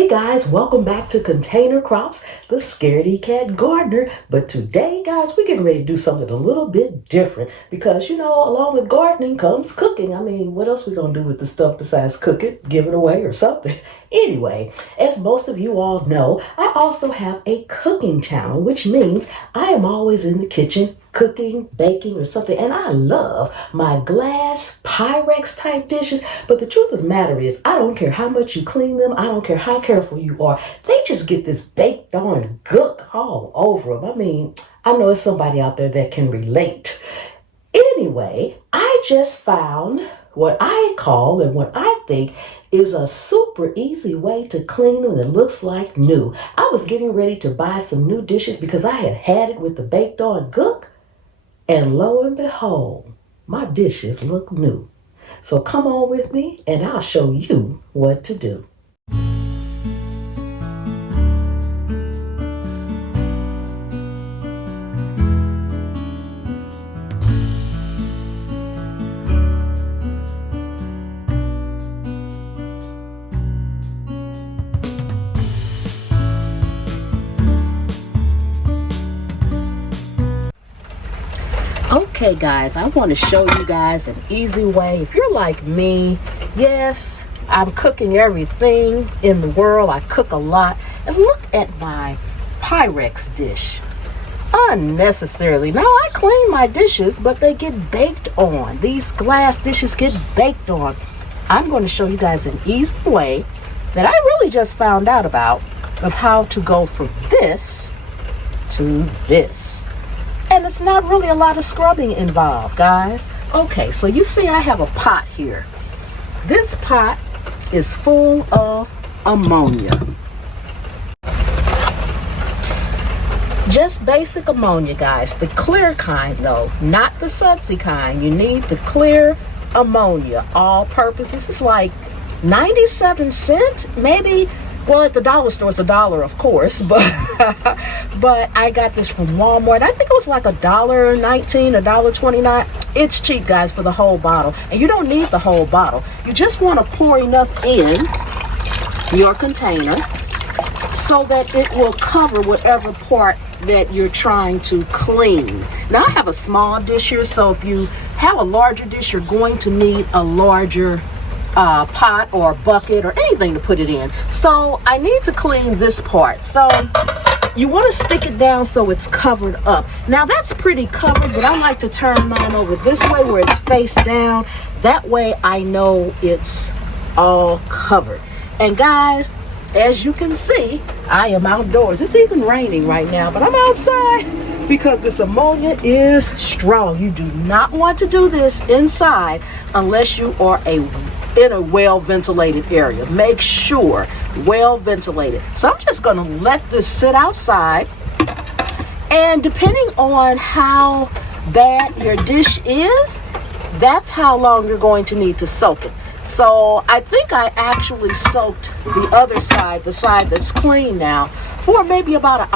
Hey guys, welcome back to Container Crops, the Scaredy Cat Gardener. But today, guys, we're getting ready to do something a little bit different because, along with gardening comes cooking. I mean, what else we gonna do with the stuff besides cook it, give it away or something? Anyway, as most of you all know, I also have a cooking channel, which means I am always in the kitchen cooking, baking, or something. And I love my glass Pyrex type dishes. But the truth of the matter is, I don't care how much you clean them. I don't care how careful you are. They just get this baked on gook all over them. I mean, I know there's somebody out there that can relate. Anyway, I just found what I call and what I think is a super easy way to clean them that looks like new. I was getting ready to buy some new dishes because I had it with the baked on gook. And lo and behold, my dishes look new. So come on with me and I'll show you what to do. Okay guys, I want to show you guys an easy way. If you're like me, yes, I'm cooking everything in the world. I cook a lot. And look at my Pyrex dish. Unnecessarily. Now I clean my dishes, but they get baked on. These glass dishes get baked on. I'm going to show you guys an easy way that I really just found out about of how to go from this to this. And it's not really a lot of scrubbing involved, guys. Okay, so you see I have a pot here. This pot is full of ammonia. Just basic ammonia, guys. The clear kind, though, not the sudsy kind. You need the clear ammonia, all purpose. This is like 97 cents, maybe. Well, at the dollar store, it's $1, of course, but I got this from Walmart. I think it was like $1.19, $1.29. It's cheap, guys, for the whole bottle. And you don't need the whole bottle. You just want to pour enough in your container so that it will cover whatever part that you're trying to clean. Now, I have a small dish here, so if you have a larger dish, you're going to need a larger pot or a bucket or anything to put it in. So I need to clean this part. So you want to stick it down so it's covered up. Now that's pretty covered, but I like to turn mine over this way where it's face down. That way I know it's all covered. And guys, as you can see, I am outdoors. It's even raining right now, but I'm outside because this ammonia is strong. You do not want to do this inside unless you are in a well-ventilated area. Make sure well-ventilated. So I'm just going to let this sit outside, and depending on how bad your dish is, that's how long you're going to need to soak it. So I think I actually soaked the other side, the side that's clean now, for maybe about 1.5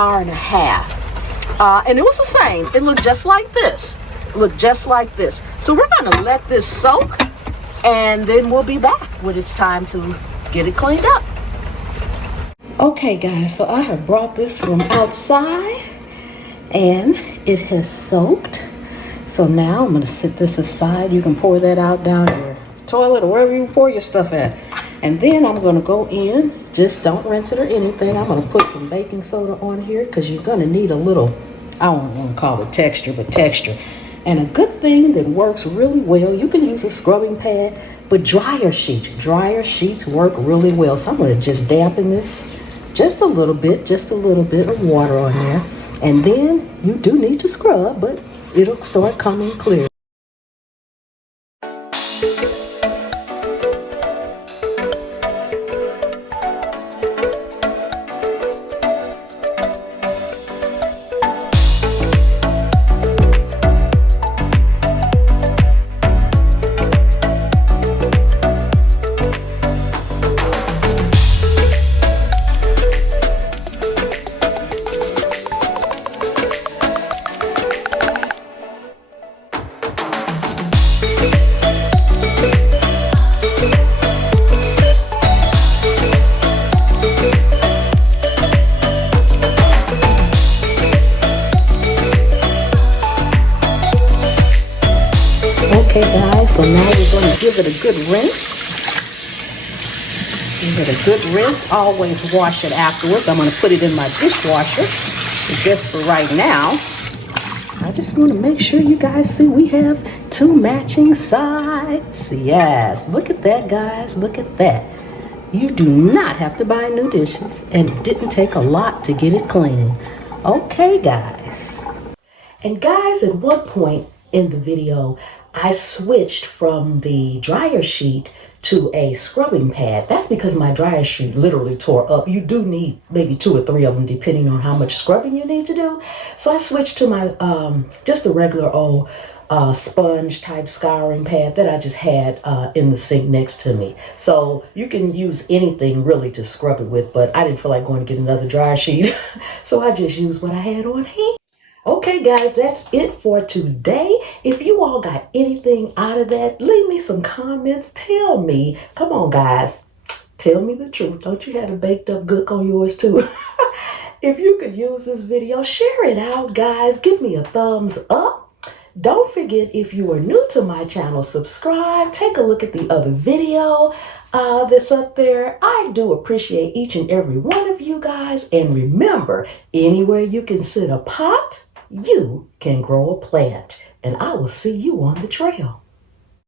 hours. And it was the same. It looked just like this. It looked just like this. So we're going to let this soak, and then we'll be back when it's time to get it cleaned up. Okay guys, so I have brought this from outside and it has soaked. So now I'm going to set this aside. You can pour that out down your toilet or wherever you pour your stuff at. And then I'm going to go in, just don't rinse it or anything. I'm going to put some baking soda on here because you're going to need a little, I don't want to call it texture, but texture. And a good thing that works really well, you can use a scrubbing pad, but dryer sheets work really well. So I'm going to just dampen this just a little bit of water on there. And then you do need to scrub, but it'll start coming clear. Okay, guys, so now we're going to give it a good rinse. Give it a good rinse. Always wash it afterwards. I'm going to put it in my dishwasher. But just for right now, I just want to make sure you guys see we have 2 matching sides. Yes, look at that, guys. Look at that. You do not have to buy new dishes, and it didn't take a lot to get it clean. Okay, guys. And guys, at one point in the video, I switched from the dryer sheet to a scrubbing pad. That's because my dryer sheet literally tore up. You do need maybe 2 or 3 of them depending on how much scrubbing you need to do. So I switched to my just a regular old sponge type scouring pad that I just had in the sink next to me. So you can use anything really to scrub it with, but I didn't feel like going to get another dryer sheet. So I just used what I had on hand. Okay, guys, that's it for today. If you all got anything out of that, leave me some comments. Tell me. Come on, guys. Tell me the truth. Don't you have a baked up gook on yours too? If you could use this video, share it out, guys. Give me a thumbs up. Don't forget, if you are new to my channel, subscribe. Take a look at the other video that's up there. I do appreciate each and every one of you guys. And remember, anywhere you can sit a pot, you can grow a plant. And I will see you on the trail.